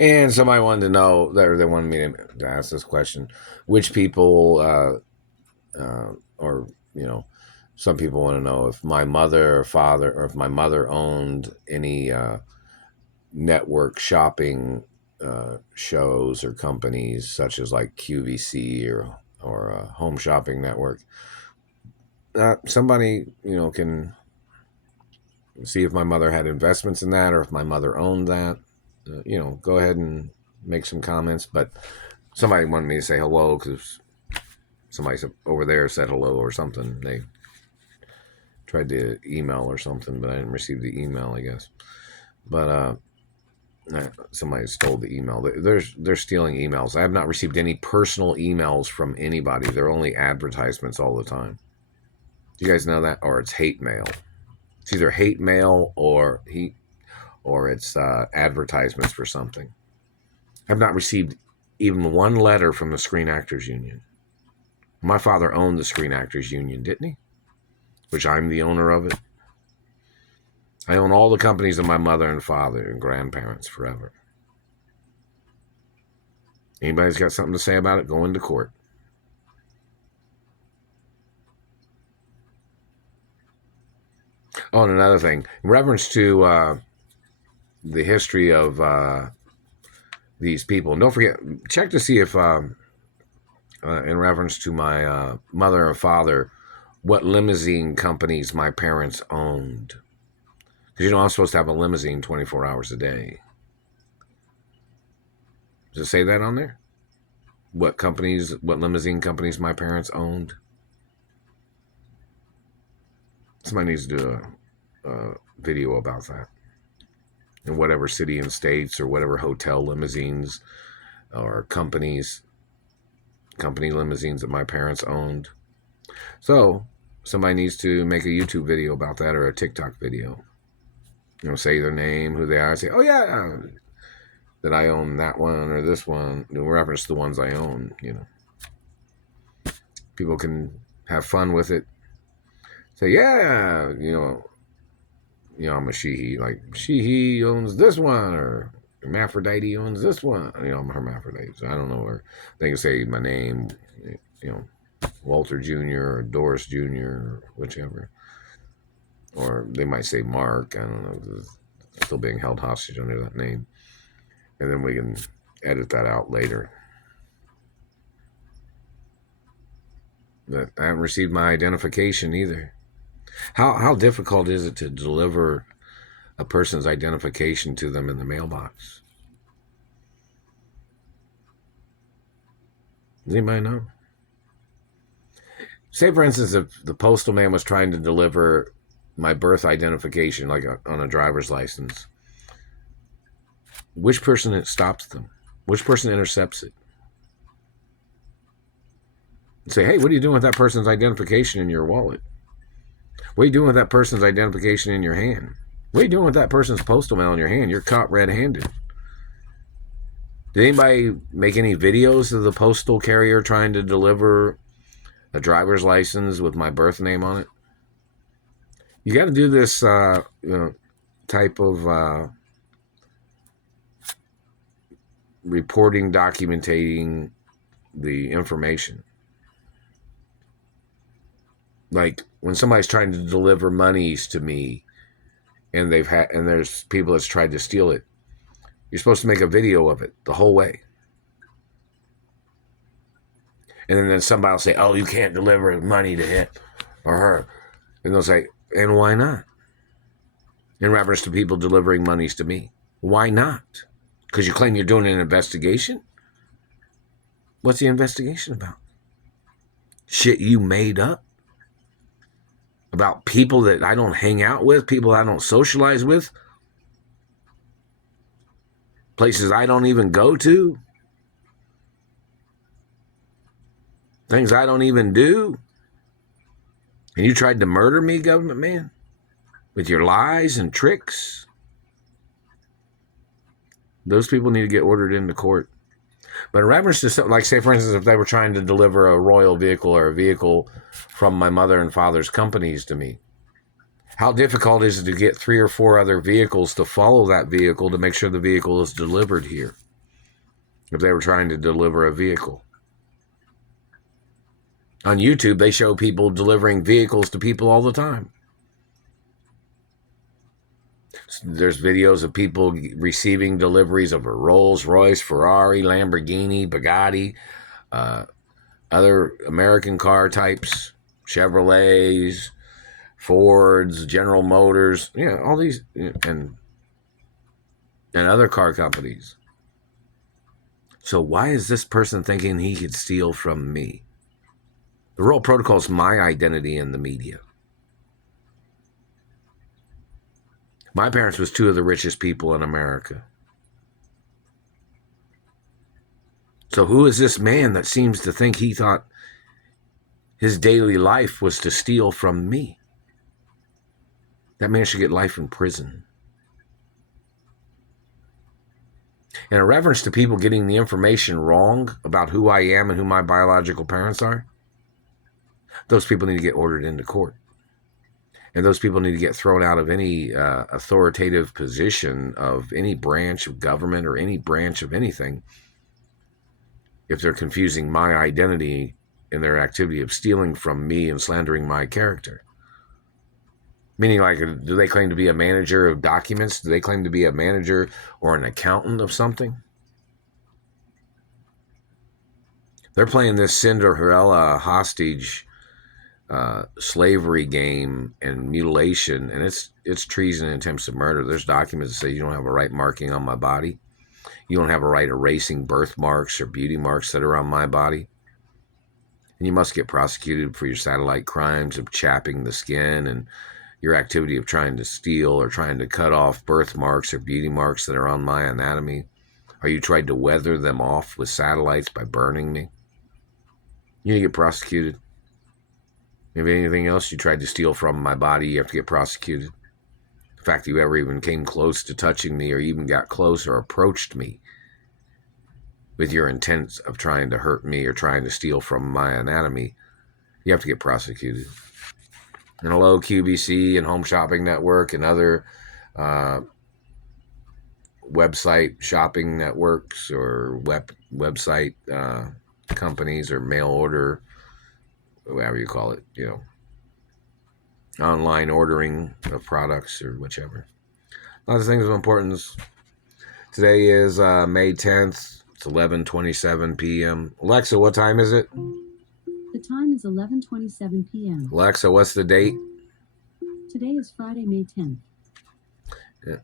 And somebody wanted to know, they wanted me to ask this question: which people, or some people want to know if my mother or father, or if my mother owned any network shopping shows or companies such as like QVC or Home Shopping Network. Somebody can see if my mother had investments in that or if my mother owned that. Go ahead and make some comments. But somebody wanted me to say hello because somebody over there said hello or something. They tried to email or something, but I didn't receive the email, I guess. But somebody stole the email. They're stealing emails. I have not received any personal emails from anybody. They're only advertisements all the time. Do you guys know that? Or it's hate mail. It's either hate mail or it's advertisements for something. I've not received even one letter from the Screen Actors Union. My father owned the Screen Actors Union, didn't he? Which I'm the owner of it. I own all the companies of my mother and father and grandparents forever. Anybody's got something to say about it, go into court. Oh, and another thing, in reference to the history of these people, and don't forget, check to see if, in reference to my mother and father, what limousine companies my parents owned. Because I'm supposed to have a limousine 24 hours a day. Does it say that on there? What limousine companies my parents owned? Somebody needs to do a video about that. In whatever city and states or whatever hotel limousines or company limousines that my parents owned. So somebody needs to make a YouTube video about that or a TikTok video. Say their name, who they are, say, oh yeah, that I own that one or this one, in reference to the ones I own. People can have fun with it. Say, yeah, I'm a she-he. Like, she-he owns this one, or Hermaphrodite owns this one. I'm a hermaphrodite, so I don't know. Or they can say my name, Walter Jr. or Doris Jr. or whichever. Or they might say Mark. I don't know. Still being held hostage under that name. And then we can edit that out later. But I haven't received my identification either. How difficult is it to deliver a person's identification to them in the mailbox? Does anybody know? Say, for instance, if the postal man was trying to deliver my birth identification, like on a driver's license, which person stops them? Which person intercepts it? And say, hey, what are you doing with that person's identification in your wallet? What are you doing with that person's identification in your hand? What are you doing with that person's postal mail in your hand? You're caught red-handed. Did anybody make any videos of the postal carrier trying to deliver a driver's license with my birth name on it? You got to do this type of reporting, documenting the information. Like when somebody's trying to deliver monies to me, and there's people that's tried to steal it, you're supposed to make a video of it the whole way. And then somebody will say, oh, you can't deliver money to him or her. And they'll say, and why not? In reference to people delivering monies to me. Why not? Because you claim you're doing an investigation? What's the investigation about? Shit you made up? About people that I don't hang out with, people I don't socialize with, places I don't even go to, things I don't even do. And you tried to murder me, government man, with your lies and tricks. Those people need to get ordered into court. But in reference to, like, say, for instance, if they were trying to deliver a royal vehicle or a vehicle from my mother and father's companies to me, how difficult is it to get 3 or 4 other vehicles to follow that vehicle to make sure the vehicle is delivered here? if they were trying to deliver a vehicle. On YouTube, they show people delivering vehicles to people all the time. There's videos of people receiving deliveries of a Rolls Royce, Ferrari, Lamborghini, Bugatti, other American car types, Chevrolets, Fords, General Motors, all these, and other car companies. So why is this person thinking he could steal from me? The role protocol is my identity in the media. My parents was two of the richest people in America. So who is this man that seems to think he thought his daily life was to steal from me? That man should get life in prison. And in reference to people getting the information wrong about who I am and who my biological parents are, those people need to get ordered into court. And those people need to get thrown out of any authoritative position of any branch of government or any branch of anything if they're confusing my identity in their activity of stealing from me and slandering my character. Meaning, like, do they claim to be a manager of documents? Do they claim to be a manager or an accountant of something? They're playing this Cinderella hostage slavery game and mutilation, and it's treason and attempts of murder. There's documents that say you don't have a right marking on my body. You don't have a right erasing birthmarks or beauty marks that are on my body. And you must get prosecuted for your satellite crimes of chapping the skin and your activity of trying to steal or trying to cut off birthmarks or beauty marks that are on my anatomy. Or you tried to weather them off with satellites by burning me. You need to get prosecuted. If anything else you tried to steal from my body, you have to get prosecuted. The fact that you ever even came close to touching me or even got close or approached me with your intent of trying to hurt me or trying to steal from my anatomy, you have to get prosecuted. And hello, QVC and Home Shopping Network and other website shopping networks or website companies or mail order, whatever you call it, online ordering of products or whichever. Lots of things of importance. Today is May 10th. It's 11:27 p.m. Alexa, what time is it? The time is 11:27 p.m. Alexa, what's the date? Today is Friday, May 10th. Yeah.